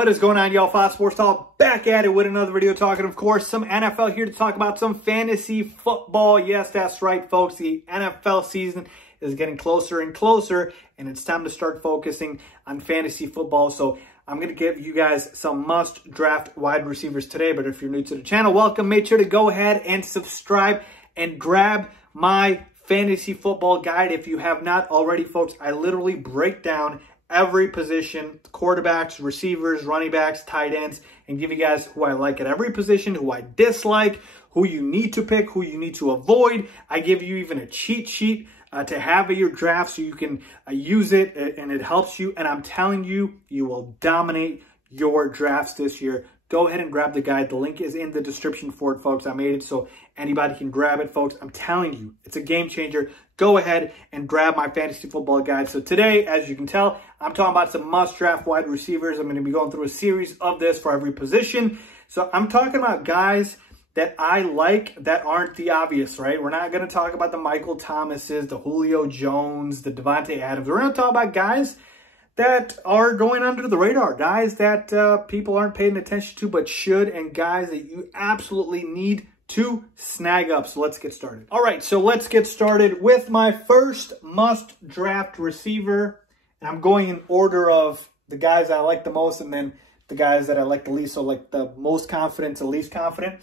What is going on, y'all? FaizSportsTalk back at it with another video talking, of course, some NFL here to talk about some fantasy football. Yes, that's right, folks. The NFL season is getting closer and closer, and it's time to start focusing on fantasy football. So I'm going to give you guys some must-draft wide receivers today. But if you're new to the channel, welcome. Make sure to go ahead and subscribe and grab my fantasy football guide. If you have not already, folks, I literally break down every position, quarterbacks, receivers, running backs, tight ends, and give you guys who I like at every position, who I dislike, who you need to pick, who you need to avoid. I give you even a cheat sheet to have at your draft so you can use it and it helps you. And I'm telling you, you will dominate your drafts this year. Go ahead and grab the guide. The link is in the description for it, folks. I made it so anybody can grab it, folks. I'm telling you, it's a game changer. Go ahead and grab my fantasy football guide. So today, as you can tell, I'm talking about some must-draft wide receivers. I'm going to be going through a series of this for every position. So I'm talking about guys that I like that aren't the obvious, right? We're not going to talk about the Michael Thomases, the Julio Jones, the Devontae Adams. We're going to talk about guys that are going under the radar, guys that people aren't paying attention to but should, and guys that you absolutely need to snag up. So let's get started. All right, so let's get started with my first must-draft receiver. And I'm going in order of the guys I like the most and then the guys that I like the least. So like the most confident to least confident.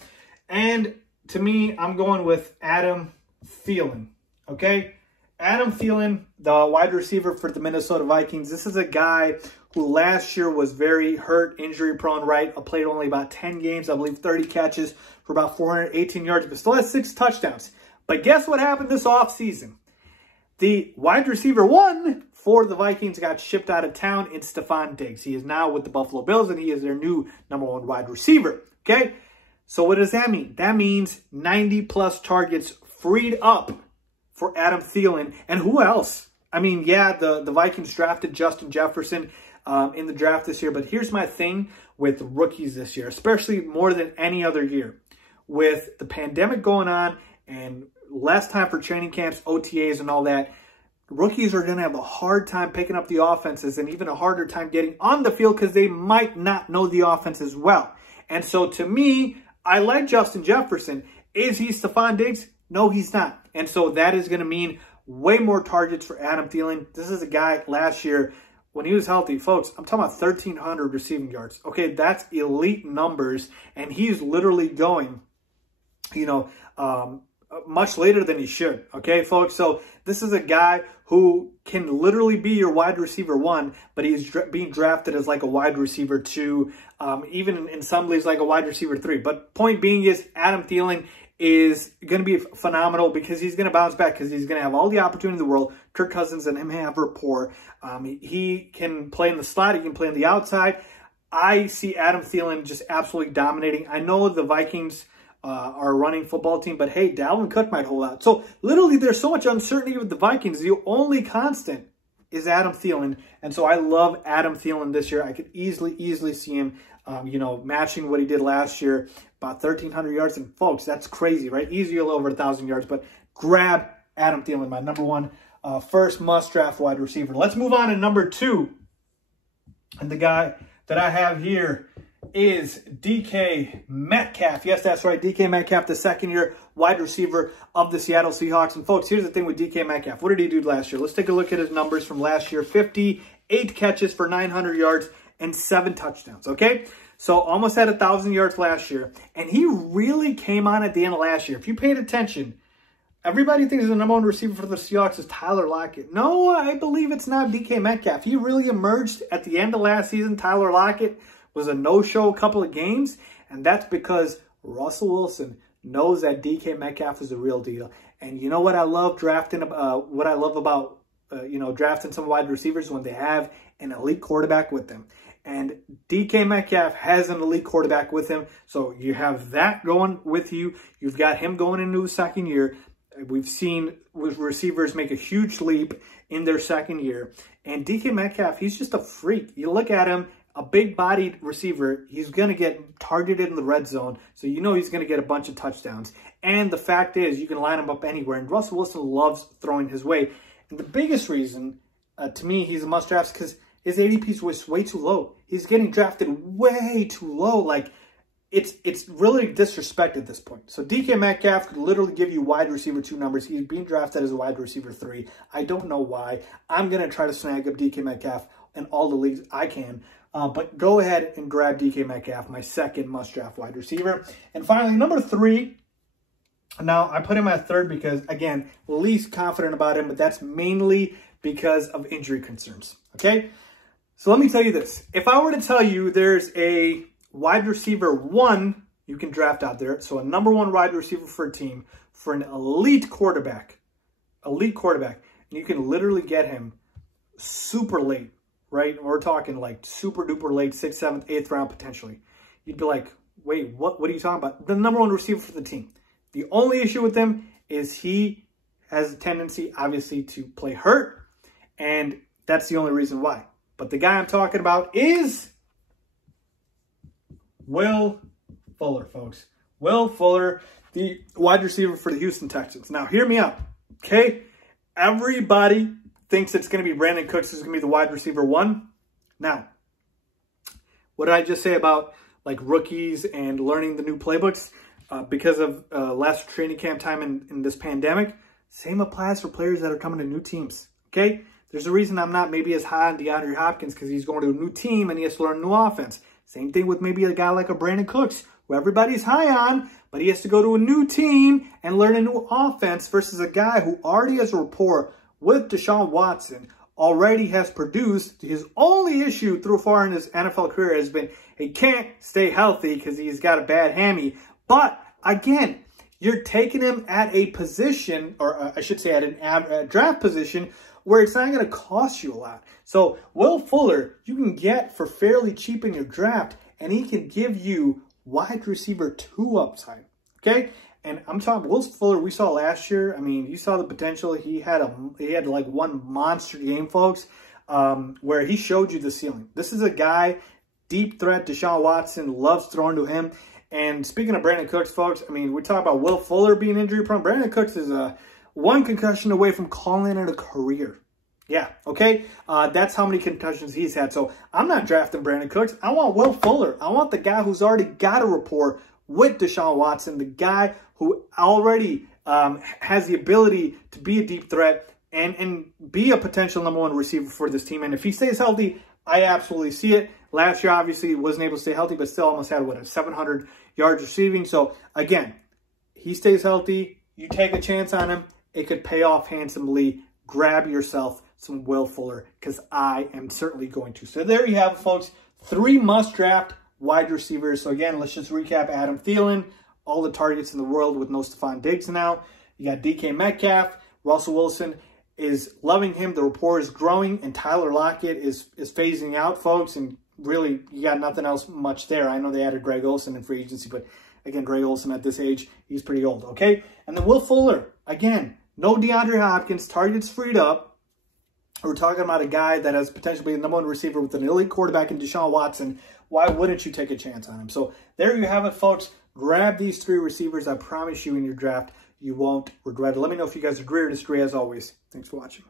And to me, I'm going with Adam Thielen, okay? Adam Thielen, the wide receiver for the Minnesota Vikings. This is a guy who last year was very hurt, injury-prone, right? Played only about 10 games, I believe 30 catches for about 418 yards, but still has 6 touchdowns. But guess what happened this offseason? The wide receiver one for the Vikings got shipped out of town. It's Stefon Diggs. He is now with the Buffalo Bills, and he is their new #1 wide receiver, okay? So what does that mean? That means 90-plus targets freed up for Adam Thielen. And who else? I mean, yeah, the Vikings drafted Justin Jefferson in the draft this year. But here's my thing with rookies this year, especially more than any other year. With the pandemic going on and less time for training camps, OTAs, and all that, rookies are going to have a hard time picking up the offenses and even a harder time getting on the field because they might not know the offense as well. And so to me, I like Justin Jefferson. Is he Stefon Diggs? No, he's not. And so that is going to mean way more targets for Adam Thielen. This is a guy last year, when he was healthy, folks, I'm talking about 1,300 receiving yards. Okay, that's elite numbers. And he's literally going, much later than he should. Okay, folks, so this is a guy who can literally be your wide receiver one, but he's being drafted as like a wide receiver two, even in some leagues like a wide receiver 3. But point being is Adam Thielen is going to be phenomenal because he's going to bounce back because he's going to have all the opportunity in the world. Kirk Cousins and him have rapport. He can play in the slot. He can play on the outside. I see Adam Thielen just absolutely dominating. I know the Vikings are a running football team, but hey, Dalvin Cook might hold out. So literally there's so much uncertainty with the Vikings. The only constant is Adam Thielen. And so I love Adam Thielen this year. I could easily see him, matching what he did last year, about 1,300 yards. And folks, that's crazy, right? Easily over 1,000 yards, but grab Adam Thielen, my #1 first must-draft wide receiver. Let's move on to #2. And the guy that I have here is DK Metcalf. Yes, that's right. DK Metcalf, the second-year wide receiver of the Seattle Seahawks. And folks, here's the thing with DK Metcalf. What did he do last year? Let's take a look at his numbers from last year. 58 catches for 900 yards and 7 touchdowns, okay? So almost had 1,000 yards last year. And he really came on at the end of last year. If you paid attention, everybody thinks the #1 receiver for the Seahawks is Tyler Lockett. No, I believe it's not DK Metcalf. He really emerged at the end of last season. Tyler Lockett was a no-show a couple of games, and that's because Russell Wilson knows that DK Metcalf is the real deal. And you know what I love drafting? What I love about drafting some wide receivers when they have an elite quarterback with them. And DK Metcalf has an elite quarterback with him, so you have that going with you. You've got him going into his second year. We've seen receivers make a huge leap in their second year. And DK Metcalf, he's just a freak. You look at him, a big-bodied receiver, he's going to get targeted in the red zone, so you know he's going to get a bunch of touchdowns. And the fact is, you can line him up anywhere, and Russell Wilson loves throwing his way. And the biggest reason, to me, he's a must-draft is because His ADP was way too low. He's getting drafted way too low. Like, it's really disrespect at this point. So DK Metcalf could literally give you wide receiver 2 numbers. He's being drafted as a wide receiver 3. I don't know why. I'm going to try to snag up DK Metcalf in all the leagues I can. But go ahead and grab DK Metcalf, my second must-draft wide receiver. And finally, number 3. Now, I put him at 3rd because, again, least confident about him, but that's mainly because of injury concerns, okay? So let me tell you this. If I were to tell you there's a wide receiver 1 you can draft out there, so a number 1 wide receiver for a team, for an elite quarterback, and you can literally get him super late, right? We're talking like super duper late, 6th, 7th, 8th round potentially. You'd be like, wait, what are you talking about? The number 1 receiver for the team. The only issue with him is he has a tendency, obviously, to play hurt, and that's the only reason why. But the guy I'm talking about is Will Fuller, folks. Will Fuller, the wide receiver for the Houston Texans. Now, hear me out, okay? Everybody thinks it's going to be Brandon Cooks who's going to be the wide receiver 1. Now, what did I just say about, like, rookies and learning the new playbooks? Because of last training camp time in this pandemic, same applies for players that are coming to new teams, okay? There's a reason I'm not maybe as high on DeAndre Hopkins, because he's going to a new team and he has to learn a new offense. Same thing with maybe a guy like a Brandon Cooks, who everybody's high on, but he has to go to a new team and learn a new offense versus a guy who already has a rapport with Deshaun Watson, already has produced. His only issue through far in his NFL career has been he can't stay healthy because he's got a bad hammy. But again, you're taking him at a position, or I should say at a draft position, where it's not going to cost you a lot. So Will Fuller, you can get for fairly cheap in your draft, and he can give you wide receiver 2 upside, okay? And I'm talking Will Fuller we saw last year. I mean, you saw the potential. He had like one monster game, folks, where he showed you the ceiling. This is a guy, deep threat. Deshaun Watson loves throwing to him. And speaking of Brandon Cooks, folks, I mean, we talk about Will Fuller being injury prone. Brandon Cooks is 1 concussion away from calling it a career. Yeah, okay? That's how many concussions he's had. So I'm not drafting Brandon Cooks. I want Will Fuller. I want the guy who's already got a rapport with Deshaun Watson, the guy who already has the ability to be a deep threat and be a potential number 1 receiver for this team. And if he stays healthy, I absolutely see it. Last year, obviously, wasn't able to stay healthy, but still almost had, what, 700 yards receiving. So, again, he stays healthy. You take a chance on him. It could pay off handsomely. Grab yourself some Will Fuller, because I am certainly going to. So, there you have it, folks. 3 must-draft wide receivers. So, again, let's just recap. Adam Thielen, all the targets in the world with no Stephon Diggs now. You got DK Metcalf. Russell Wilson is loving him. The rapport is growing, and Tyler Lockett is phasing out, folks, and really, you got nothing else much there. I know they added Greg Olsen in free agency, but again, Greg Olsen at this age, he's pretty old, okay? And then Will Fuller, again, no DeAndre Hopkins, targets freed up. We're talking about a guy that has potentially a number 1 receiver with an elite quarterback in Deshaun Watson. Why wouldn't you take a chance on him? So there you have it, folks. Grab these 3 receivers. I promise you in your draft, you won't regret it. Let me know if you guys agree or disagree, as always. Thanks for watching.